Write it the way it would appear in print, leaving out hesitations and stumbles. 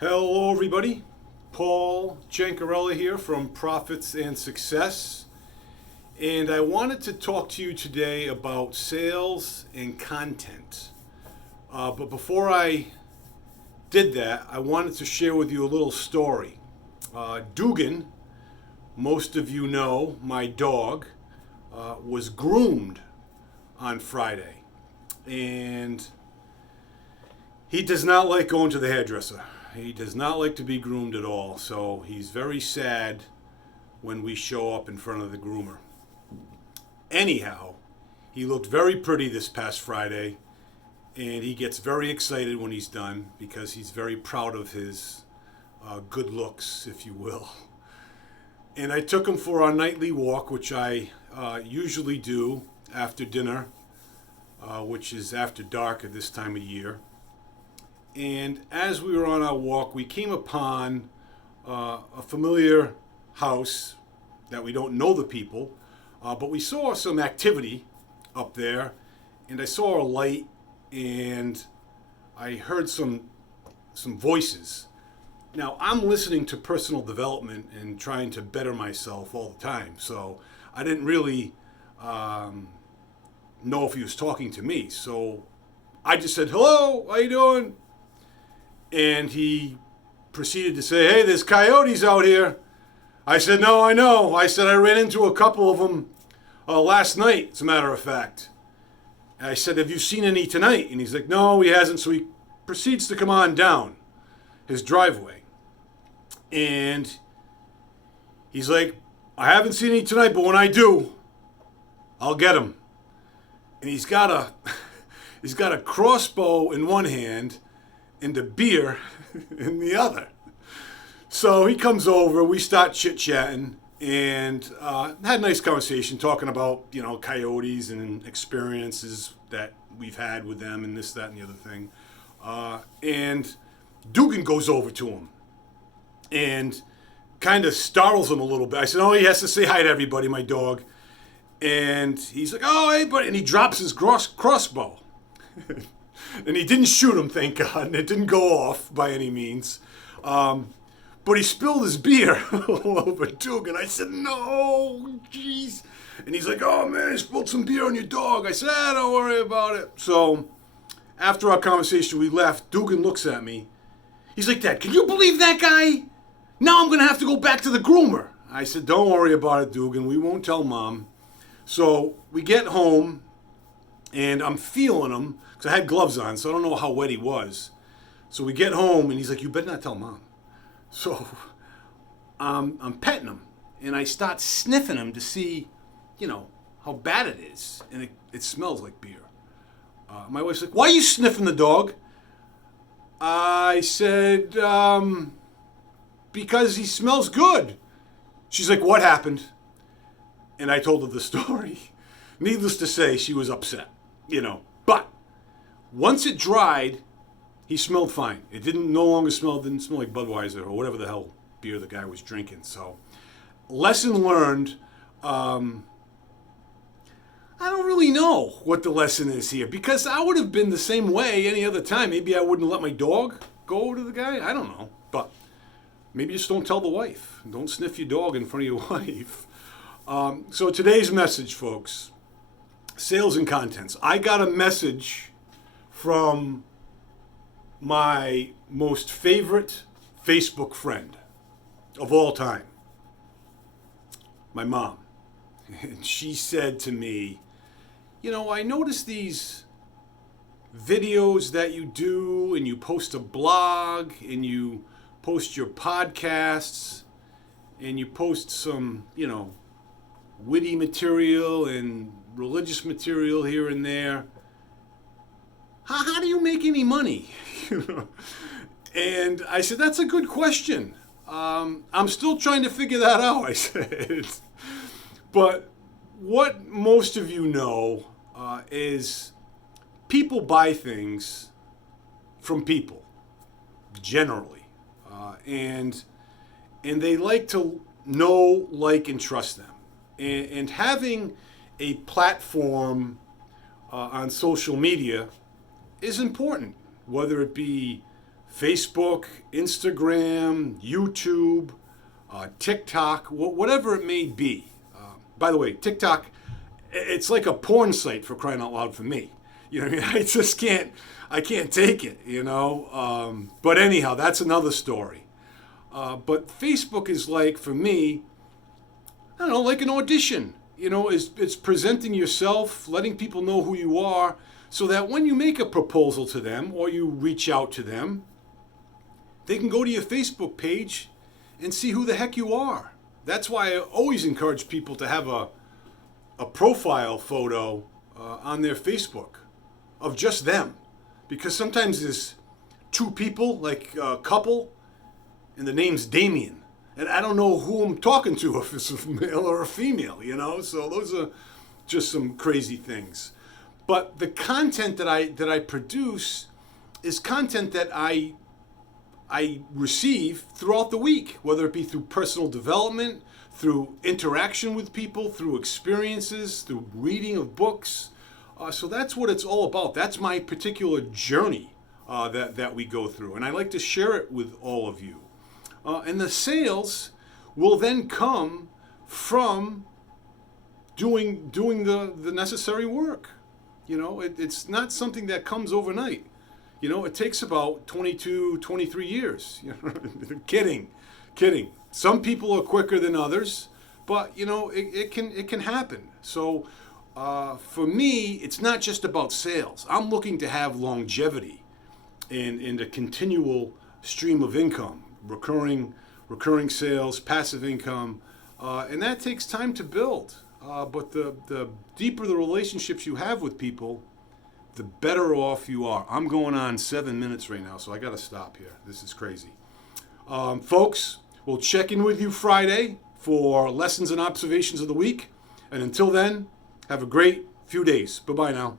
Hello, everybody. Paul Jancarella here from Profits and Success. And I wanted to talk to you today about sales and content. But before I did that, I wanted to share with you a little story. Dugan, most of you know, my dog, was groomed on Friday. And he does not like going to the hairdresser. He does not like to be groomed at all, so he's very sad when we show up in front of the groomer. Anyhow, he looked very pretty this past Friday, and he gets very excited when he's done because he's very proud of his good looks, if you will. And I took him for our nightly walk, which I usually do after dinner, which is after dark at this time of year. And as we were on our walk, we came upon a familiar house that we don't know the people, but we saw some activity up there, and I saw a light, and I heard some voices. Now, I'm listening to personal development and trying to better myself all the time, so I didn't really know if he was talking to me. So I just said, "Hello, how you doing?" And he proceeded to say, "Hey, there's coyotes out here." I said, "No, I know." I said, "I ran into a couple of them last night, as a matter of fact." And I said, "Have you seen any tonight?" And he's like, "No, he hasn't." So he proceeds to come on down his driveway. And he's like, "I haven't seen any tonight, but when I do, I'll get him." And he's got a crossbow in one hand and a beer in the other. So he comes over, we start chit-chatting, and had a nice conversation talking about, coyotes and experiences that we've had with them and this, that, and the other thing. And Dugan goes over to him and kind of startles him a little bit. I said, "Oh, he has to say hi to everybody, my dog." And he's like, "Oh, hey, buddy," and he drops his crossbow. And he didn't shoot him, thank God, and it didn't go off by any means. But he spilled his beer all over Dugan. I said, "No, jeez." And he's like, "Oh, man, I spilled some beer on your dog." I said, "Don't worry about it." So after our conversation, we left. Dugan looks at me. He's like, "Dad, can you believe that guy? Now I'm going to have to go back to the groomer." I said, "Don't worry about it, Dugan. We won't tell Mom." So we get home, and I'm feeling him, because I had gloves on, so I don't know how wet he was. So we get home, and he's like, "You better not tell Mom." So I'm petting him, and I start sniffing him to see, how bad it is. And it smells like beer. My wife's like, "Why are you sniffing the dog?" I said, "Because he smells good." She's like, "What happened?" And I told her the story. Needless to say, she was upset, But once it dried, he smelled fine. It didn't smell like Budweiser or whatever the hell beer the guy was drinking. So, lesson learned. I don't really know what the lesson is here, because I would have been the same way any other time. Maybe I wouldn't let my dog go over to the guy. I don't know. But maybe just don't tell the wife. Don't sniff your dog in front of your wife. So today's message, folks, sales and contents. I got a message from my most favorite Facebook friend of all time, my mom. And she said to me, "I noticed these videos that you do, and you post a blog, and you post your podcasts, and you post some, witty material and religious material here and there. How do you make any money?" And I said, "That's a good question. I'm still trying to figure that out," I said. But what most of you know is people buy things from people, generally. And they like to know, like, and trust them. And having a platform on social media is important, whether it be Facebook, Instagram, YouTube, TikTok, whatever it may be. By the way, TikTok, it's like a porn site for crying out loud for me. You know what I mean? I can't take it, you know. But anyhow, that's another story. But Facebook is like, for me, I don't know, like an audition. You know, it's presenting yourself, letting people know who you are, so that when you make a proposal to them or you reach out to them, they can go to your Facebook page and see who the heck you are. That's why I always encourage people to have a profile photo on their Facebook of just them. Because sometimes there's two people, like a couple, and the name's Damien. And I don't know who I'm talking to, if it's a male or a female, you know? So those are just some crazy things. But the content that I produce is content that I receive throughout the week, whether it be through personal development, through interaction with people, through experiences, through reading of books. So that's what it's all about. That's my particular journey that we go through. And I like to share it with all of you. And the sales will then come from doing the necessary work. You know, it's not something that comes overnight. You know, it takes about 22, 23 years. You know? Kidding. Some people are quicker than others, but you know, it can happen. So for me, it's not just about sales. I'm looking to have longevity and a continual stream of income, recurring sales, passive income, and that takes time to build. But the deeper the relationships you have with people, the better off you are. I'm going on 7 minutes right now, so I got to stop here. This is crazy. Folks, we'll check in with you Friday for lessons and observations of the week. And until then, have a great few days. Bye-bye now.